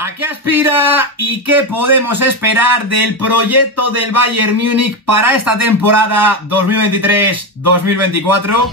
¿A qué aspira y qué podemos esperar del proyecto del Bayern Múnich para esta temporada 2023-2024?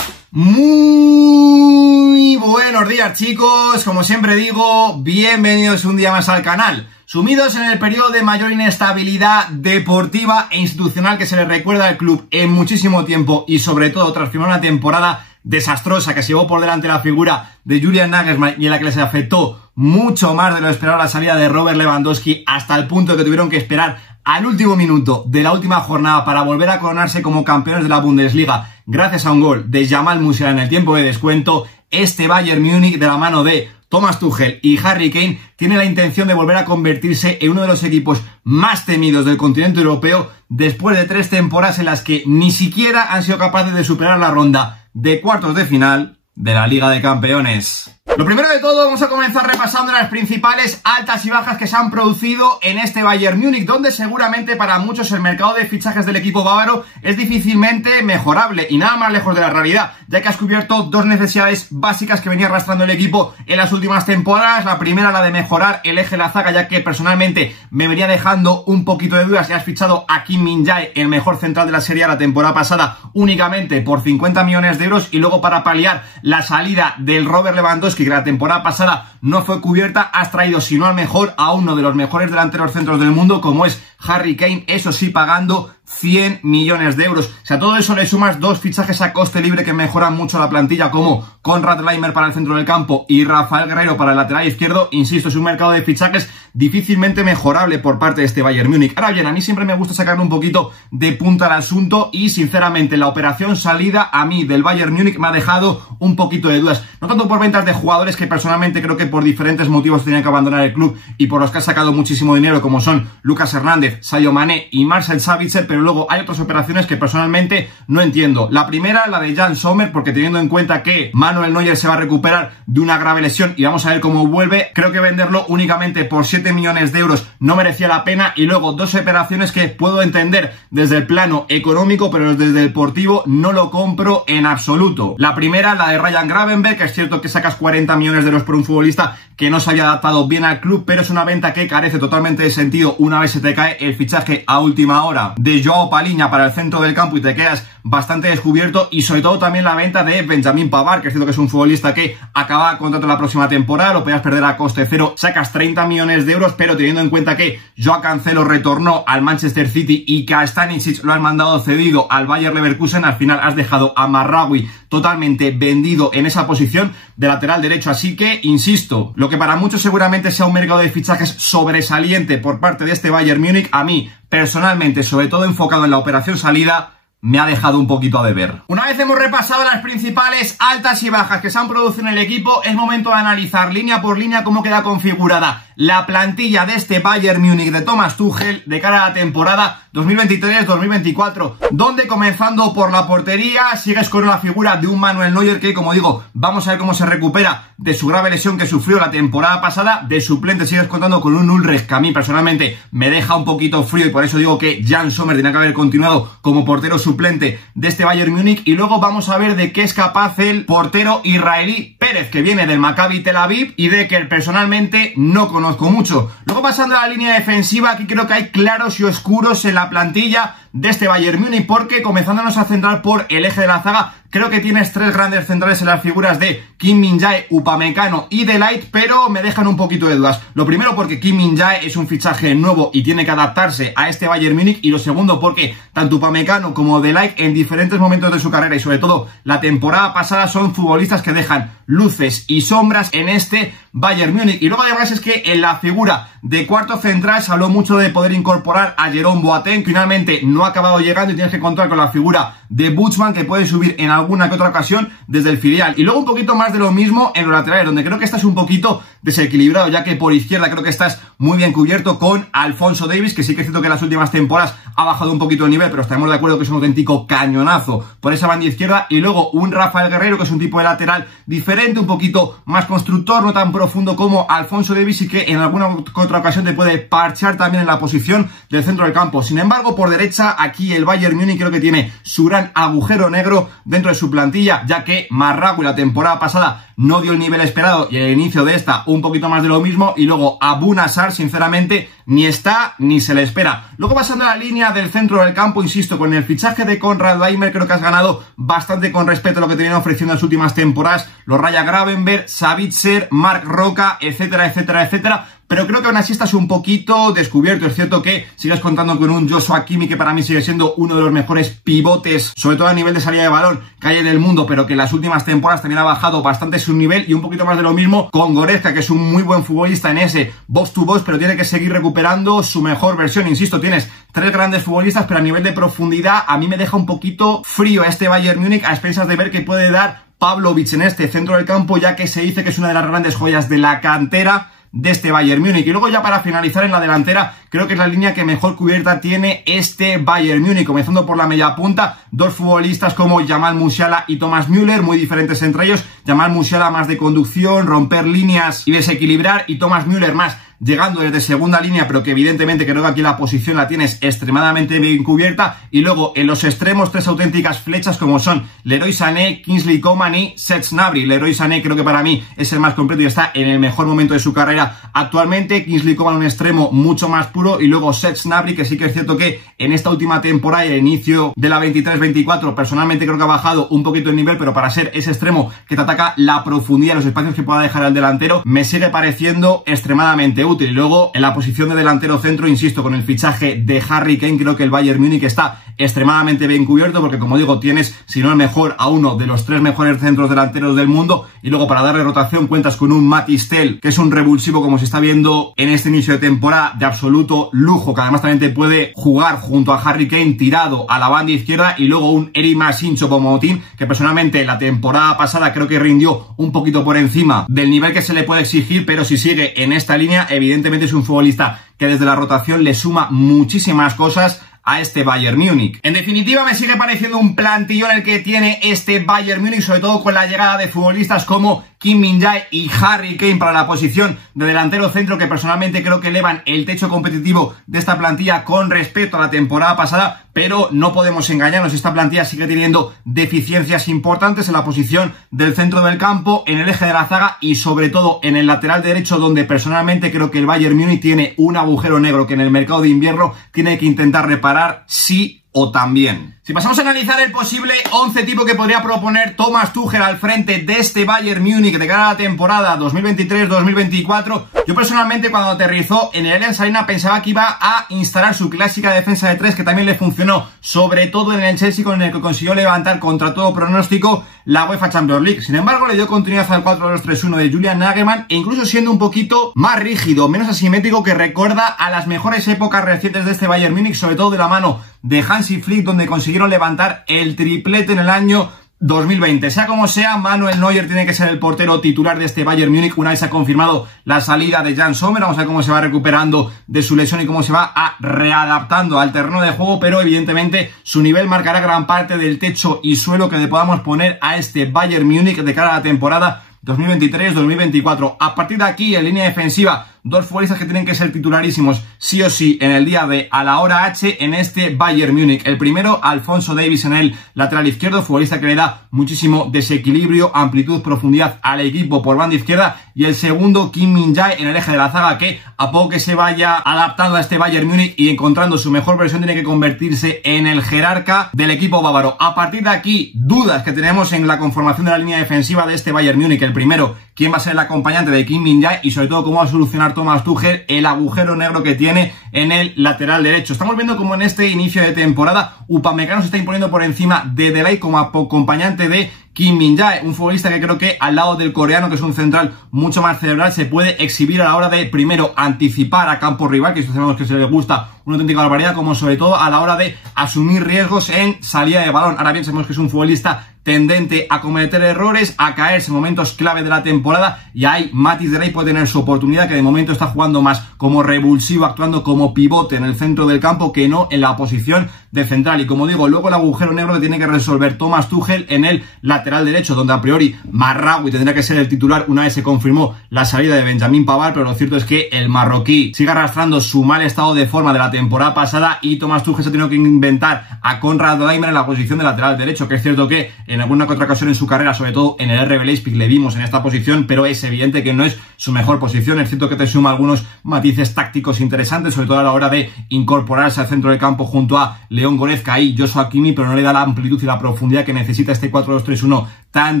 Muy buenos días, chicos, como siempre digo, bienvenidos un día más al canal. Sumidos en el periodo de mayor inestabilidad deportiva e institucional que se le recuerda al club en muchísimo tiempo y sobre todo tras firmar una temporada desastrosa que se llevó por delante la figura de Julian Nagelsmann y en la que les afectó mucho más de lo esperado la salida de Robert Lewandowski, hasta el punto de que tuvieron que esperar al último minuto de la última jornada para volver a coronarse como campeones de la Bundesliga gracias a un gol de Jamal Musiala en el tiempo de descuento. Este Bayern Múnich, de la mano de Thomas Tuchel y Harry Kane, tiene la intención de volver a convertirse en uno de los equipos más temidos del continente europeo después de 3 temporadas en las que ni siquiera han sido capaces de superar la ronda de cuartos de final de la Liga de Campeones. Lo primero de todo, vamos a comenzar repasando las principales altas y bajas que se han producido en este Bayern Múnich, donde seguramente para muchos el mercado de fichajes del equipo bávaro es difícilmente mejorable y nada más lejos de la realidad, ya que has cubierto 2 necesidades básicas que venía arrastrando el equipo en las últimas temporadas. La primera, la de mejorar el eje de la zaga, ya que personalmente me venía dejando un poquito de dudas. Y has fichado a Kim Min-jae, el mejor central de la Serie A la temporada pasada, únicamente por 50 millones de euros, y luego para paliar la salida del Robert Lewandowski, que la temporada pasada no fue cubierta, has traído, si no al mejor, a uno de los mejores delanteros centros del mundo, como es Harry Kane, eso sí, pagando 100 millones de euros. O sea, a todo eso le sumas 2 fichajes a coste libre que mejoran mucho la plantilla, como Konrad Laimer para el centro del campo y Rafael Guerreiro para el lateral izquierdo. Insisto, es un mercado de fichajes difícilmente mejorable por parte de este Bayern Múnich. Ahora bien, a mí siempre me gusta sacarle un poquito de punta al asunto y sinceramente la operación salida a mí del Bayern Múnich me ha dejado un poquito de dudas. No tanto por ventas de jugadores que personalmente creo que por diferentes motivos tenían que abandonar el club y por los que ha sacado muchísimo dinero, como son Lucas Hernández, Sadio Mané y Marcel Sabitzer, pero luego hay otras operaciones que personalmente no entiendo. La primera, la de Jan Sommer, porque teniendo en cuenta que Manuel Neuer se va a recuperar de una grave lesión y vamos a ver cómo vuelve, creo que venderlo únicamente por 7 millones de euros no merecía la pena. Y luego 2 operaciones que puedo entender desde el plano económico, pero desde el deportivo no lo compro en absoluto. La primera, la de Ryan Gravenberch, que es cierto que sacas 40 millones de euros por un futbolista que no se había adaptado bien al club, pero es una venta que carece totalmente de sentido una vez se te cae el fichaje a última hora de Joao Palhinha para el centro del campo y te quedas bastante descubierto. Y sobre todo también la venta de Benjamin Pavard, que es cierto que es un futbolista que acaba contrato la próxima temporada, lo podías perder a coste cero, sacas 30 millones de euros, pero teniendo en cuenta que Joao Cancelo retornó al Manchester City y que a Stanisic lo has mandado cedido al Bayer Leverkusen, al final has dejado a Marraoui totalmente vendido en esa posición de lateral derecho. Así que, insisto, lo que para muchos seguramente sea un mercado de fichajes sobresaliente por parte de este Bayern Múnich, a mí personalmente, sobre todo enfocado en la operación salida, me ha dejado un poquito a deber. Una vez hemos repasado las principales altas y bajas que se han producido en el equipo, es momento de analizar línea por línea cómo queda configurada la plantilla de este Bayern Múnich de Thomas Tuchel de cara a la temporada 2023-2024, donde, comenzando por la portería, sigues con la figura de un Manuel Neuer que, como digo, vamos a ver cómo se recupera de su grave lesión que sufrió la temporada pasada. De suplente sigues contando con un Ulreich, que a mí personalmente me deja un poquito frío y por eso digo que Jan Sommer tenía que haber continuado como portero suplente de este Bayern Múnich. Y luego vamos a ver de qué es capaz el portero israelí Pérez, que viene del Maccabi Tel Aviv y de que personalmente no conozco mucho. Luego, pasando a la línea defensiva, aquí creo que hay claros y oscuros en la plantilla de este Bayern Múnich, porque comenzándonos a centrar por el eje de la zaga, creo que tienes 3 grandes centrales en las figuras de Kim Min-jae, Upamecano y De Ligt, pero me dejan un poquito de dudas. Lo primero, porque Kim Min-jae es un fichaje nuevo y tiene que adaptarse a este Bayern Múnich, y lo segundo, porque tanto Upamecano como De Ligt en diferentes momentos de su carrera y sobre todo la temporada pasada son futbolistas que dejan luces y sombras en este Bayern Múnich. Y luego además es que en la figura de cuarto central se habló mucho de poder incorporar a Jerome Boateng, que finalmente no ha acabado llegando, y tienes que contar con la figura de Buchmann, que puede subir en alguna que otra ocasión desde el filial. Y luego un poquito más de lo mismo en los laterales, donde creo que esta es un poquito desequilibrado, ya que por izquierda creo que estás muy bien cubierto con Alphonso Davies, que sí que es cierto que en las últimas temporadas ha bajado un poquito el nivel, pero estaremos de acuerdo que es un auténtico cañonazo por esa banda izquierda. Y luego un Rafael Guerreiro, que es un tipo de lateral diferente, un poquito más constructor, no tan profundo como Alphonso Davies, y que en alguna otra ocasión te puede parchar también en la posición del centro del campo. Sin embargo, por derecha, aquí el Bayern Múnich creo que tiene su gran agujero negro dentro de su plantilla, ya que Marragui la temporada pasada no dio el nivel esperado y al inicio de esta un poquito más de lo mismo, y luego Abu Nassar sinceramente ni está ni se le espera. Luego pasando a la línea del centro del campo, insisto, con el fichaje de Konrad Laimer creo que has ganado bastante con respecto a lo que te vienen ofreciendo en las últimas temporadas los Raya Gravenberch, Savitzer, Marc Roca, etcétera, etcétera, etcétera. Pero creo que aún así estás un poquito descubierto. Es cierto que sigues contando con un Joshua Kimmich, que para mí sigue siendo uno de los mejores pivotes, sobre todo a nivel de salida de balón, que hay en el mundo, pero que en las últimas temporadas también ha bajado bastante su nivel, y un poquito más de lo mismo con Goretzka, que es un muy buen futbolista en ese box to box, pero tiene que seguir recuperando su mejor versión. Insisto, tienes tres grandes futbolistas, pero a nivel de profundidad a mí me deja un poquito frío a este Bayern Múnich, a expensas de ver qué puede dar Pavlovic en este centro del campo, ya que se dice que es una de las grandes joyas de la cantera de este Bayern Múnich. Y luego ya para finalizar en la delantera, creo que es la línea que mejor cubierta tiene este Bayern Múnich, comenzando por la media punta, dos futbolistas como Jamal Musiala y Thomas Müller, muy diferentes entre ellos. Jamal Musiala más de conducción, romper líneas y desequilibrar, y Thomas Müller más llegando desde segunda línea, pero que evidentemente creo que aquí la posición la tienes extremadamente bien cubierta. Y luego en los extremos tres auténticas flechas como son Leroy Sané, Kingsley Coman y Serge Gnabry. Leroy Sané creo que para mí es el más completo y está en el mejor momento de su carrera actualmente. Kingsley Coman un extremo mucho más puro, y luego Serge Gnabry, que sí que es cierto que en esta última temporada y el inicio de la 23-24 personalmente creo que ha bajado un poquito el nivel, pero para ser ese extremo que te ataca la profundidad, los espacios que pueda dejar al delantero, me sigue pareciendo extremadamente útil. Y luego en la posición de delantero centro, insisto, con el fichaje de Harry Kane, creo que el Bayern Múnich está extremadamente bien cubierto, porque como digo, tienes, si no el mejor, a uno de los tres mejores centros delanteros del mundo. Y luego para darle rotación cuentas con un Mathys Tel, que es un revulsivo, como se está viendo en este inicio de temporada, de absoluto lujo, que además también te puede jugar junto a Harry Kane tirado a la banda izquierda. Y luego un Eric Maxim Choupo-Moting, que personalmente la temporada pasada creo que rindió un poquito por encima del nivel que se le puede exigir, pero si sigue en esta línea, evidentemente es un futbolista que desde la rotación le suma muchísimas cosas a este Bayern Múnich. En definitiva, me sigue pareciendo un plantillón el que tiene este Bayern Múnich, sobre todo con la llegada de futbolistas como Kim Min-jae y Harry Kane para la posición de delantero centro, que personalmente creo que elevan el techo competitivo de esta plantilla con respecto a la temporada pasada. Pero no podemos engañarnos, esta plantilla sigue teniendo deficiencias importantes en la posición del centro del campo, en el eje de la zaga y sobre todo en el lateral derecho, donde personalmente creo que el Bayern Múnich tiene un agujero negro que en el mercado de invierno tiene que intentar reparar sí o también. Si pasamos a analizar el posible 11 tipo que podría proponer Thomas Tuchel al frente de este Bayern Múnich de cara a la temporada 2023-2024, yo personalmente cuando aterrizó en el Allianz Arena pensaba que iba a instalar su clásica defensa de tres, que también le funcionó, sobre todo en el Chelsea, con el que consiguió levantar contra todo pronóstico la UEFA Champions League. Sin embargo, le dio continuidad al 4-2-3-1 de Julian Nagelsmann, e incluso siendo un poquito más rígido, menos asimétrico, que recuerda a las mejores épocas recientes de este Bayern Múnich, sobre todo de la mano de Hansi Flick, donde consiguieron levantar el triplete en el año 2020. Sea como sea, Manuel Neuer tiene que ser el portero titular de este Bayern Múnich una vez se ha confirmado la salida de Jan Sommer. Vamos a ver cómo se va recuperando de su lesión y cómo se va readaptando al terreno de juego, pero evidentemente su nivel marcará gran parte del techo y suelo que le podamos poner a este Bayern Múnich de cara a la temporada 2023-2024. A partir de aquí, en línea defensiva, dos futbolistas que tienen que ser titularísimos sí o sí en el día de a la hora H en este Bayern Múnich. El primero, Alphonso Davies en el lateral izquierdo, futbolista que le da muchísimo desequilibrio, amplitud, profundidad al equipo por banda izquierda. Y el segundo, Kim Min-jae en el eje de la zaga, que a poco que se vaya adaptando a este Bayern Múnich y encontrando su mejor versión, tiene que convertirse en el jerarca del equipo bávaro. A partir de aquí, dudas que tenemos en la conformación de la línea defensiva de este Bayern Múnich. El primero, quién va a ser el acompañante de Kim Min-jae y sobre todo cómo va a solucionar Thomas Tuchel el agujero negro que tiene en el lateral derecho. Estamos viendo como en este inicio de temporada Upamecano se está imponiendo por encima de Delay como acompañante de Kim Min-jae, un futbolista que creo que al lado del coreano, que es un central mucho más cerebral, se puede exhibir a la hora de, primero, anticipar a campo rival, que esto sabemos que se le gusta una auténtica barbaridad, como sobre todo a la hora de asumir riesgos en salida de balón. Ahora bien, sabemos que es un futbolista tendente a cometer errores, a caerse en momentos clave de la temporada, y ahí Matthijs de Ligt puede tener su oportunidad, que de momento está jugando más como revulsivo, actuando como pivote en el centro del campo que no en la posición de central. Y como digo, luego el agujero negro que tiene que resolver Thomas Tuchel en el lateral derecho, donde a priori Marraoui tendría que ser el titular una vez se confirmó la salida de Benjamin Pavard, pero lo cierto es que el marroquí sigue arrastrando su mal estado de forma de la temporada pasada y Thomas Tuchel se ha tenido que inventar a Konrad Laimer en la posición de lateral derecho, que es cierto que en alguna que otra ocasión en su carrera, sobre todo en el RB Leipzig, le vimos en esta posición, pero es evidente que no es su mejor posición. Es cierto que te suma algunos matices tácticos interesantes, sobre todo a la hora de incorporarse al centro del campo junto a León Goretzka y Joshua Kimmich, pero no le da la amplitud y la profundidad que necesita este 4-2-3-1 tan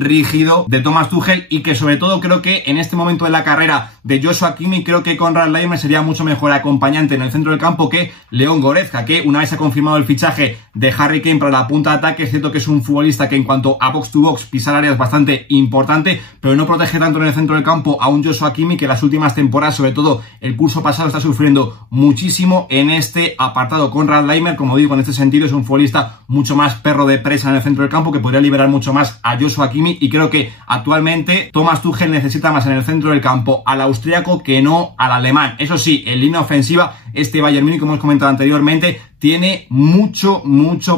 rígido de Thomas Tuchel, y que sobre todo creo que en este momento de la carrera de Joshua Kimmich, creo que Konrad Laimer sería mucho mejor acompañante en el centro del campo que León Goretzka, que una vez ha confirmado el fichaje de Harry Kane para la punta de ataque, es cierto que es un futbolista que en cuanto a box to box pisar área es bastante importante, pero no protege tanto en el centro del campo a un Joshua Kimmich, que en las últimas temporadas, sobre todo el curso pasado, está sufriendo muchísimo en este apartado. Konrad Laimer, como digo, en este sentido es un futbolista mucho más perro de presa en el centro del campo, que podría liberar mucho más a Joshua Kimmich, y creo que actualmente Thomas Tuchel necesita más en el centro del campo al austríaco que no al alemán. Eso sí, en línea ofensiva este Bayern Múnich, como hemos comentado anteriormente, tiene mucho,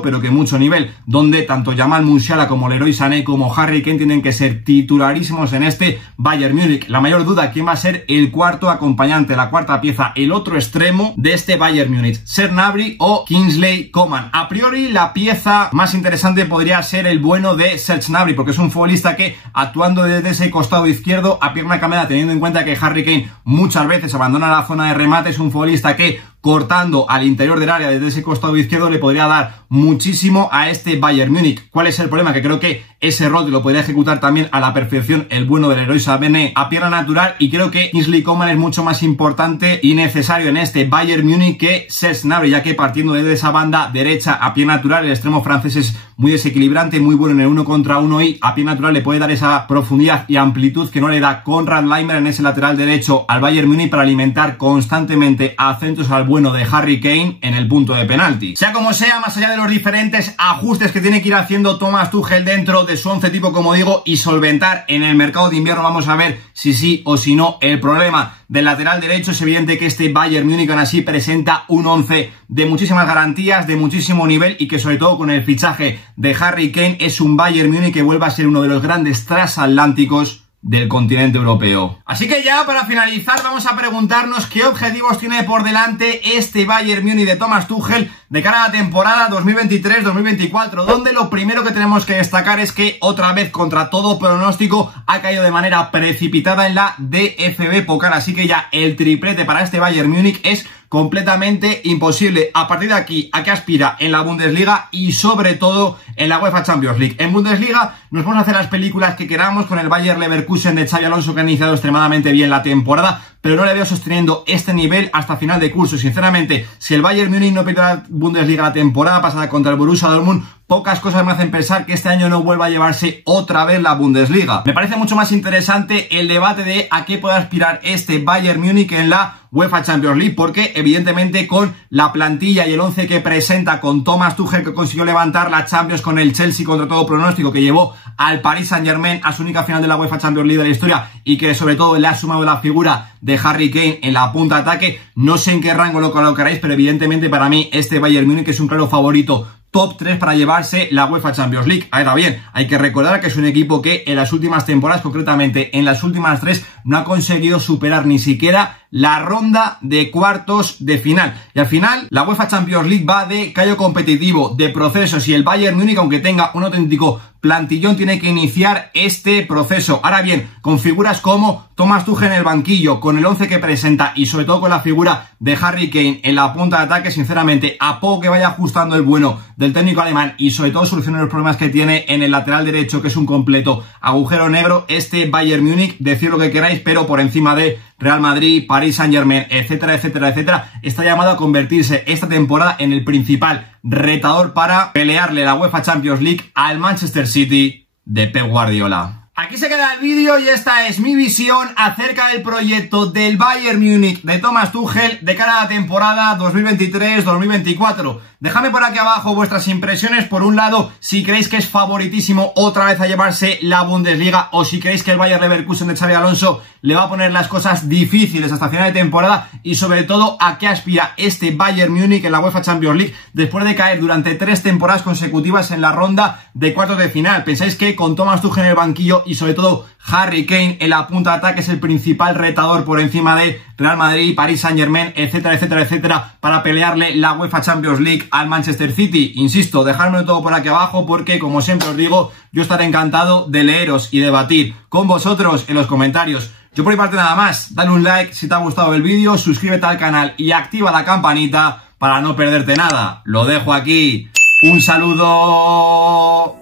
pero que mucho nivel, donde tanto Jamal Musiala como Leroy Sané como Harry Kane tienen que ser titularísimos en este Bayern Múnich. La mayor duda, ¿quién va a ser el cuarto acompañante, la cuarta pieza, el otro extremo de este Bayern Múnich? ¿Serge Gnabry o Kingsley Coman? A priori la pieza más interesante podría ser el bueno de Serge Gnabry, porque es un futbolista que, actuando desde ese costado izquierdo a pierna cambiada, teniendo en cuenta que Harry Kane muchas veces abandona la zona de remate, es un futbolista que, cortando al interior del área desde ese costado izquierdo, le podría dar muchísimo a este Bayern Múnich. ¿Cuál es el problema? Que creo que ese rol lo podría ejecutar también a la perfección el bueno del Leroy Sané a pierna natural, y creo que Kingsley Coman es mucho más importante y necesario en este Bayern Múnich que Serge Gnabry, ya que partiendo desde esa banda derecha a pie natural, el extremo francés es muy desequilibrante, muy bueno en el 1 contra 1, y a pie natural le puede dar esa profundidad y amplitud que no le da Konrad Laimer en ese lateral derecho al Bayern Múnich para alimentar constantemente a centros al bueno de Harry Kane en el punto de penalti. Sea como sea, más allá de los diferentes ajustes que tiene que ir haciendo Thomas Tuchel dentro de su once tipo, como digo, y solventar en el mercado de invierno, vamos a ver si sí o si no. El problema del lateral derecho es evidente que este Bayern Múnich aún así presenta un once de muchísimas garantías, de muchísimo nivel, y que sobre todo con el fichaje de Harry Kane es un Bayern Múnich que vuelve a ser uno de los grandes transatlánticos del continente europeo. Así que ya para finalizar vamos a preguntarnos qué objetivos tiene por delante este Bayern Múnich de Thomas Tuchel de cara a la temporada 2023-2024, donde lo primero que tenemos que destacar es que otra vez, contra todo pronóstico, ha caído de manera precipitada en la DFB Pokal, así que ya el triplete para este Bayern Múnich es completamente imposible. A partir de aquí, ¿a qué aspira en la Bundesliga y sobre todo en la UEFA Champions League? En Bundesliga nos vamos a hacer las películas que queramos con el Bayer Leverkusen de Xabi Alonso, que ha iniciado extremadamente bien la temporada, pero no le veo sosteniendo este nivel hasta final de curso. Sinceramente, si el Bayern Múnich no pierde la Bundesliga la temporada pasada contra el Borussia Dortmund, pocas cosas me hacen pensar que este año no vuelva a llevarse otra vez la Bundesliga. Me parece mucho más interesante el debate de a qué puede aspirar este Bayern Múnich en la UEFA Champions League, porque evidentemente con la plantilla y el 11 que presenta, con Thomas Tuchel, que consiguió levantar la Champions con el Chelsea contra todo pronóstico, que llevó al Paris Saint-Germain a su única final de la UEFA Champions League de la historia, y que sobre todo le ha sumado la figura de Harry Kane en la punta de ataque, no sé en qué rango lo colocaréis, pero evidentemente para mí este Bayern Múnich es un claro favorito top 3 para llevarse la UEFA Champions League. Ahora bien, hay que recordar que es un equipo que en las últimas temporadas, concretamente en las últimas 3, no ha conseguido superar ni siquiera la ronda de cuartos de final. Y al final, la UEFA Champions League va de callo competitivo, de procesos, y el Bayern Múnich, aunque tenga un auténtico plantillón, tiene que iniciar este proceso. Ahora bien, con figuras como Thomas Tuchel en el banquillo, con el 11 que presenta y sobre todo con la figura de Harry Kane en la punta de ataque, sinceramente, a poco que vaya ajustando el bueno del técnico alemán y sobre todo solucionar los problemas que tiene en el lateral derecho, que es un completo agujero negro, este Bayern Múnich, decir lo que queráis, pero por encima de Real Madrid, Paris Saint-Germain, etcétera, etcétera, etcétera, está llamado a convertirse esta temporada en el principal retador para pelearle la UEFA Champions League al Manchester City de Pep Guardiola. Aquí se queda el vídeo y esta es mi visión acerca del proyecto del Bayern Múnich de Thomas Tuchel de cara a la temporada 2023-2024. Dejadme por aquí abajo vuestras impresiones. Por un lado, si creéis que es favoritísimo otra vez a llevarse la Bundesliga o si creéis que el Bayer Leverkusen de Xabi Alonso le va a poner las cosas difíciles hasta final de temporada y sobre todo a qué aspira este Bayern Múnich en la UEFA Champions League después de caer durante 3 temporadas consecutivas en la ronda de cuartos de final. ¿Pensáis que con Thomas Tuchel en el banquillo y sobre todo Harry Kane en la punta de ataque es el principal retador por encima de Real Madrid, Paris Saint-Germain, etcétera, etcétera, etcétera, para pelearle la UEFA Champions League al Manchester City? Insisto, dejadmelo todo por aquí abajo porque, como siempre os digo, yo estaré encantado de leeros y debatir con vosotros en los comentarios. Yo por mi parte nada más, dale un like si te ha gustado el vídeo, suscríbete al canal y activa la campanita para no perderte nada. Lo dejo aquí. Un saludo.